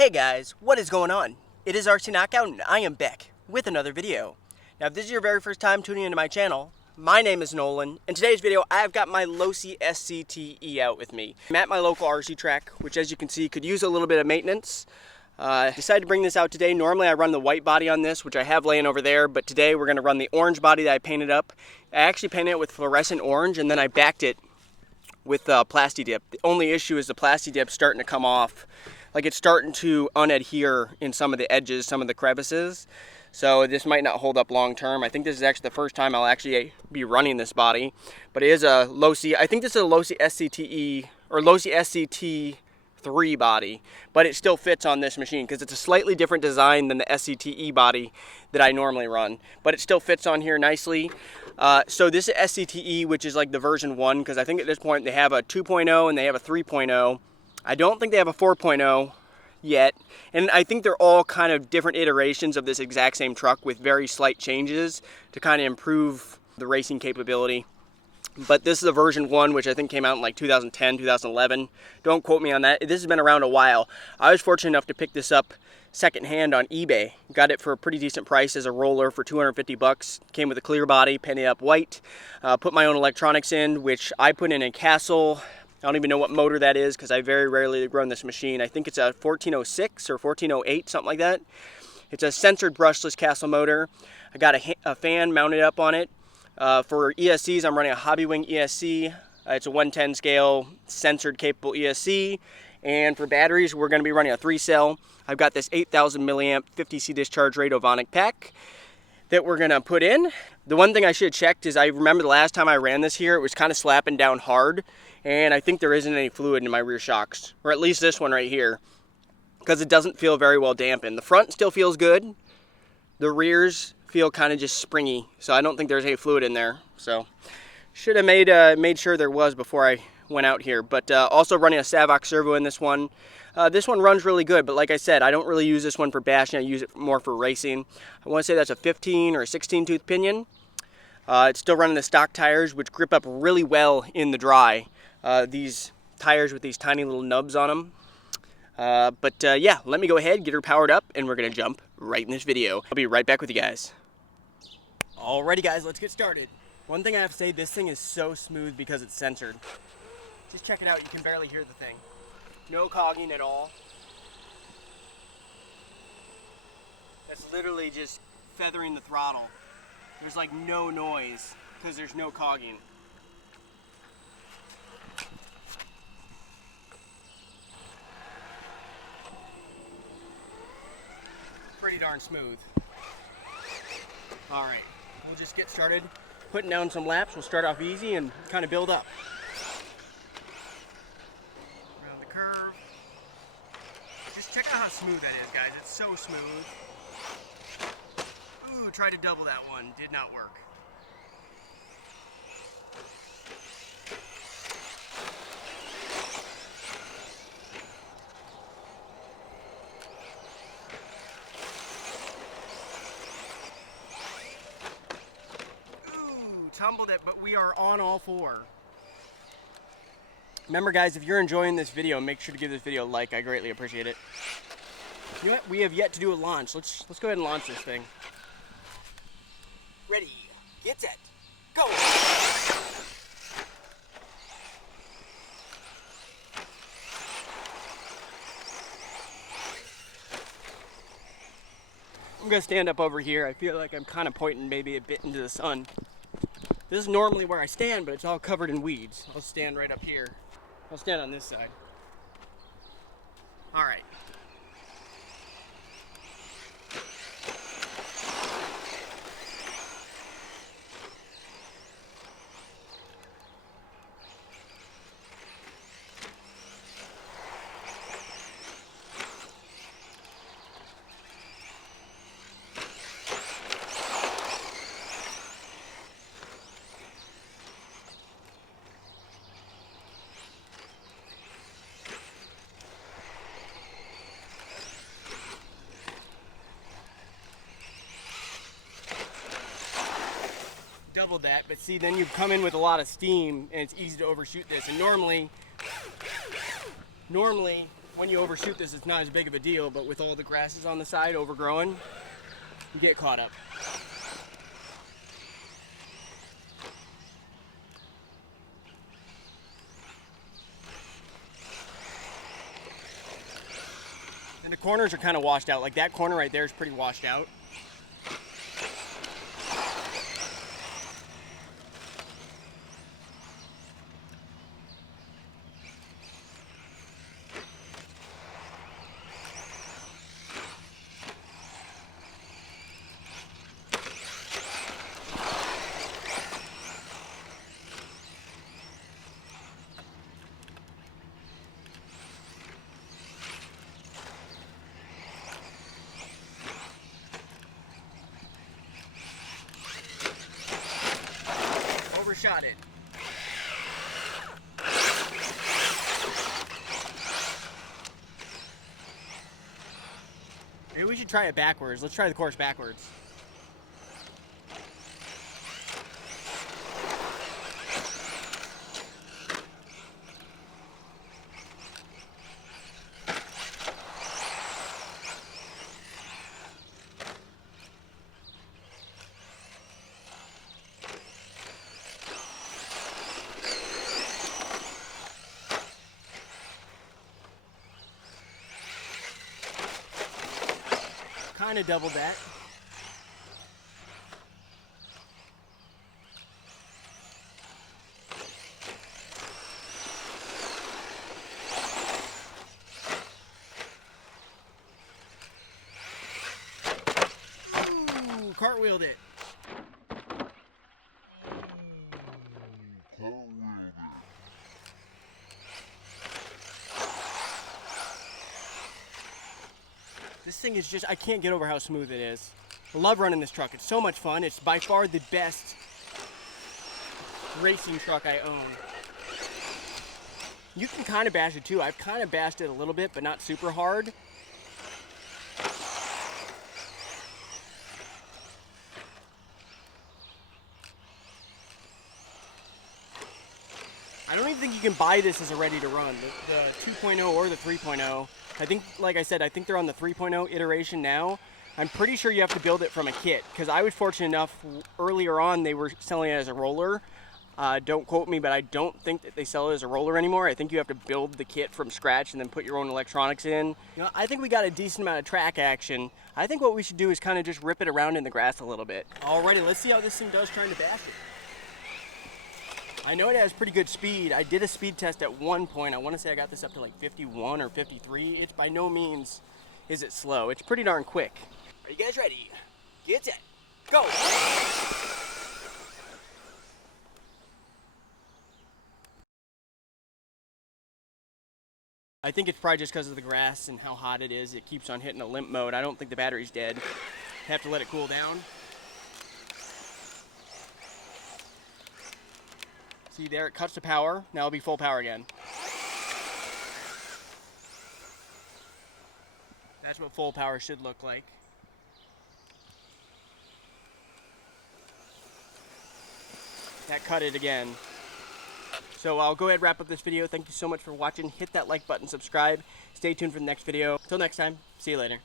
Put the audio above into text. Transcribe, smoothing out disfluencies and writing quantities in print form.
Hey guys, what is going on? It is RC Knockout and I am back with another video. Now if this is your very first time tuning into my channel, my name is Nolan. In today's video I've got my LOSI SCTE out with me. I'm at my local RC track, which as you can see could use a little bit of maintenance. Decided to bring this out today. Normally I run the white body on this, which I have laying over there, but today we're going to run the orange body that I painted up. I actually painted it with fluorescent orange and then I backed it with Plasti Dip. The only issue is the Plasti Dip starting to come off. Like it's starting to unadhere in some of the edges, some of the crevices. So this might not hold up long term. I think this is actually the first time I'll actually be running this body. But it is a LOSI, I think this is a LOSI SCTE or LOSI SCT3 body. But it still fits on this machine because it's a slightly different design than the SCTE body that I normally run. But it still fits on here nicely. So this is SCTE, which is like the version 1, because I think at this point they have a 2.0 and they have a 3.0. I don't think they have a 4.0 yet, and I think they're all kind of different iterations of this exact same truck with very slight changes to kind of improve the racing capability. But this is a version 1, which I think came out in like 2010, 2011. Don't quote me on that. This has been around a while. I was fortunate enough to pick this up secondhand on eBay. Got it for a pretty decent price as a roller for 250 bucks. Came with a clear body, painted up white. Put my own electronics in, which I put in a Castle. I don't even know what motor that is because I very rarely run this machine. I think it's a 1406 or 1408, something like that. It's a censored brushless Castle motor. I got a fan mounted up on it. For ESCs, I'm running a Hobbywing ESC. It's a 110 scale, censored capable ESC. And for batteries, we're going to be running a 3-cell. I've got this 8,000 milliamp 50C discharge rate Ovonic pack that we're going to put in. The one thing I should have checked is I remember the last time I ran this here, it was kind of slapping down hard. And I think there isn't any fluid in my rear shocks, or at least this one right here, because it doesn't feel very well dampened. The front still feels good. The rears feel kind of just springy, so I don't think there's any fluid in there. So should have made sure there was before I went out here. But also running a Savox servo in this one. This one runs really good, but like I said, I don't really use this one for bashing. I use it more for racing. I want to say that's a 15 or a 16 tooth pinion. It's still running the stock tires, which grip up really well in the dry. These tires with these tiny little nubs on them. Yeah, let me go ahead, get her powered up, and we're going to jump right in this video. I'll be right back with you guys. Alrighty guys, let's get started. One thing I have to say, this thing is so smooth because it's censored. Just check it out, you can barely hear the thing. No cogging at all. That's literally just feathering the throttle. There's like no noise because there's no cogging. Pretty darn smooth. All right, we'll just get started putting down some laps. We'll start off easy and kind of build up. Around the curve. Just check out how smooth that is, guys. It's so smooth. Ooh, tried to double that one. Did not work. Tumbled it, but we are on all four. Remember guys, if you're enjoying this video, make sure to give this video a like. I greatly appreciate it. You know what? We have yet to do a launch. Let's go ahead and launch this thing. Ready, get set, go! I'm gonna stand up over here. I feel like I'm kind of pointing maybe a bit into the sun. This is normally where I stand, but it's all covered in weeds. I'll stand right up here. I'll stand on this side. All right. Doubled that, but see, then you come in with a lot of steam and it's easy to overshoot this. And normally when you overshoot this, it's not as big of a deal, but with all the grasses on the side overgrowing, you get caught up. And the corners are kind of washed out. Like that corner right there is pretty washed out. Overshot it. Maybe we should try it backwards. Let's try the course backwards. Kind of doubled that. Ooh, cartwheeled it. This thing is just, I can't get over how smooth it is. I love running this truck. It's so much fun. It's by far the best racing truck I own. You can kind of bash it too. I've kind of bashed it a little bit, but not super hard. I don't even think you can buy this as a ready to run, the 2.0 or the 3.0. I think, like I said, I think they're on the 3.0 iteration now. I'm pretty sure you have to build it from a kit, because I was fortunate enough, earlier on they were selling it as a roller. Don't quote me, but I don't think that they sell it as a roller anymore. I think you have to build the kit from scratch and then put your own electronics in. You know, I think we got a decent amount of track action. I think what we should do is kind of just rip it around in the grass a little bit. Alrighty, let's see how this thing does trying to bash it. I know it has pretty good speed. I did a speed test at one point. I want to say I got this up to like 51 or 53. It's by no means is it slow. It's pretty darn quick. Are you guys ready? Get set. Go! I think it's probably just because of the grass and how hot it is. It keeps on hitting a limp mode. I don't think the battery's dead. Have to let it cool down. See there, it cuts to power. Now it'll be full power again. That's what full power should look like. That cut it again. So I'll go ahead and wrap up this video. Thank you so much for watching. Hit that like button, subscribe. Stay tuned for the next video. Until next time, see you later.